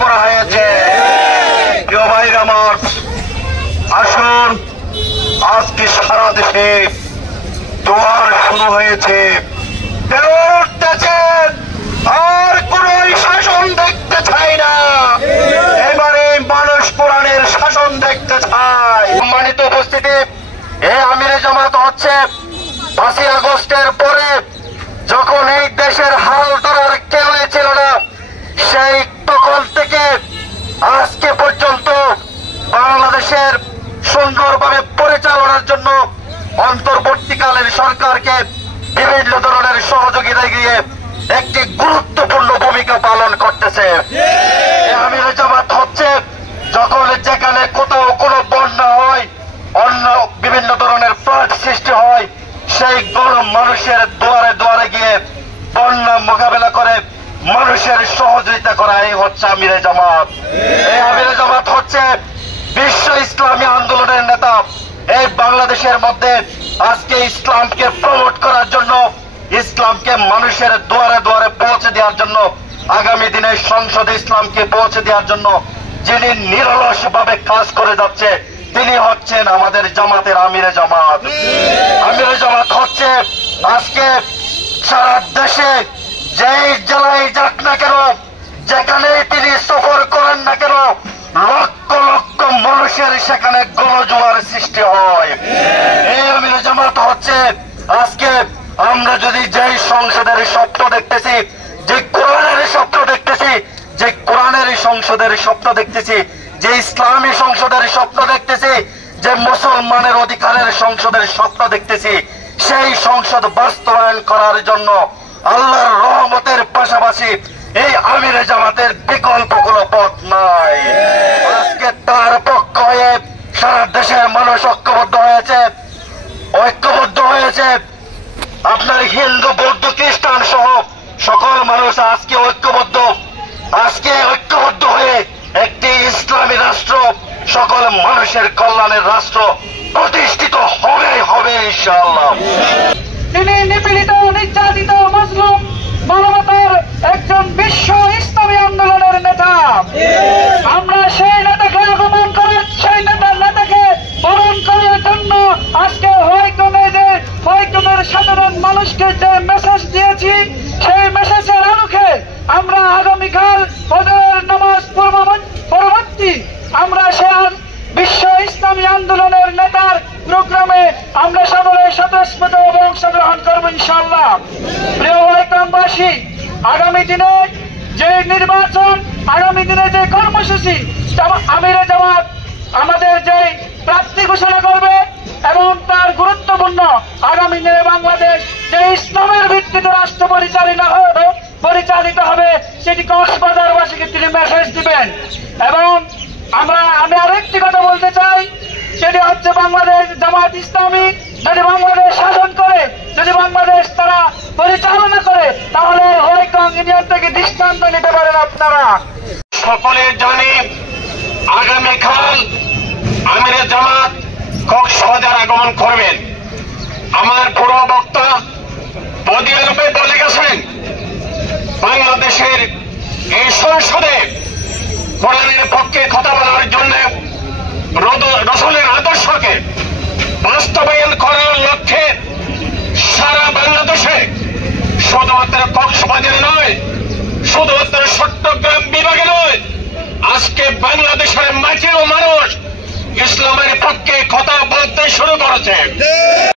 করা হয়েছে। প্রিয় ভাইরা আমার, আসুন আজকে সারা দেশে জোয়ার শুরু হয়েছে। আর কোন শাসন দেখতে চাই না, এবারে মানুষ কোরআনের শাসন দেখতে চায়। সম্মানিত উপস্থিতি, এই আমিরে জামাত হচ্ছে 5ই আগস্টের পরে যখন এই দেশের হাল ধরার কেউ ছিল না, সেই তখন থেকে আজকে পর্যন্ত বাংলাদেশের সুন্দরভাবে পরিচালনার জন্য অন্তর্বর্তীকালীন সরকারকে বিভিন্ন ধরনের সহযোগিতা দিয়ে একটি গুরুত্বপূর্ণ ভূমিকা পালন করতেছে। আমিরে জামাত হচ্ছে যখন যেখানে কোথাও কোনো বন্যা হয়, অন্য বিভিন্ন ধরনের ফ্লাড সৃষ্টি হয়, সেই গরিব মানুষের দুয়ারে দুয়ারে গিয়ে বন্যা মোকাবেলা করে মানুষের সহযোগিতা করা, এই হচ্ছে আমিরে জামাত। এই আমিরে জামাত হচ্ছে বিশ্ব ইসলামী আন্দোলনের নেতা। এই বাংলাদেশের মধ্যে আজকে ইসলামকে প্রমোট করার জন্য, ইসলামকে মানুষের দুয়ারে দুয়ারে পৌঁছে দেওয়ার জন্য, আগামী দিনে সংসদে ইসলামকে পৌঁছে দেওয়ার জন্য যিনি নিরলস ভাবে কাজ করে যাচ্ছে, তিনি হচ্ছেন আমাদের জামাতের আমিরে জামাত। আমিরে জামাত হচ্ছে আজকে সারা দেশে যেই জেলায় যাক না কেন, যেখানে তিনি সফর করেন না কেন, লক্ষ লক্ষ মানুষের সেখানে গণজোয়ার সৃষ্টি হয়। এই আমিরে জামাত হচ্ছে আজকে আমরা যদি যেই সংসদের স্বপ্ন দেখতেছি, যে কোরআনের স্বপ্ন দেখতেছি, যে কোরআনের সংসদের স্বপ্ন দেখতেছি, যে ইসলামী সংসদের স্বপ্ন দেখতেছি, যে মুসলমানের অধিকারের সংসদের স্বপ্ন দেখতেছি, সেই সংসদ বাস্তবায়ন করার জন্য আল্লাহর রহমতের পাশাপাশি এই আমিরে জামাতের বিকল্প কোনো পথ নাই। আজকে তার পক্ষ হয়ে সারা দেশের মানুষ ঐক্যবদ্ধ হয়েছে। আপনার হিন্দু, বৌদ্ধ, খ্রিস্টান সহ সকল মানুষ আজকে ঐক্যবদ্ধ হয়ে একটি ইসলামী রাষ্ট্র, সকল মানুষের কল্যাণের রাষ্ট্র প্রতিষ্ঠিত হবে ইনশাআল্লাহ। তিনি নিপীড়িত, নির্যাতিত মুসলিম মানবতার একজন বিশ্ব ইসলামী আন্দোলনের নেতা। আমরা সেই নেতাকে আগমন করে, সেই নেতাকে বরণ করার জন্য আজকে হোয়াইটনের সাধারণ মানুষকে যে মেসেজ দিয়েছি, সেই মেসেজের আলোকে আমরা আগামীকাল ফজরের নামাজ পরবর্তী আমরা সে বিশ্ব ইসলামী আন্দোলনের নেতার প্রোগ্রামে আমরা সকলে স্বতঃস্ফূর্ত অংশগ্রহণ করবো ইনশাআল্লাহ। প্রিয় হোয়াইটনবাসী, আগামী দিনে যে নির্বাচন, আগামী দিনে যে কর্মসূচি আমিরে জামাত আমাদের যে প্রার্থী ঘোষণা করবে এবং তার গুরুত্বপূর্ণ আগামী দিনে বাংলাদেশ যে ইসলামের ভিত্তিতে রাষ্ট্র পরিচালিত হবে, সেটি কক্সবাজারবাসীকে তিনি মেসেজ দিবেন। এবং আমি আরেকটি কথা বলতে চাই, সেটি হচ্ছে বাংলাদেশ জামাত ইসলামী যদি বাংলাদেশ শাসন করে, যদি বাংলাদেশ তারা পরিচালনা করে, তাহলে হরিকং ইউনিয়ন থেকে দৃষ্টান্ত নিতে পারেন আপনারা। সকলে জানি আগামীকাল আমিরে জামাত কক্সবাজার আগমন করবেন। আমার পুরো বক্তা বদিয়ারূপে বলে গেছেন, বাংলাদেশের এই সংসদে কোরআনের পক্ষে কথা বলার জন্য, রাসূলের আদর্শকে বাস্তবায়ন করার লক্ষ্যে সারা বাংলাদেশে শুধুমাত্র কক্সবাজারে নয়, শুধুমাত্র চট্টগ্রাম বিভাগে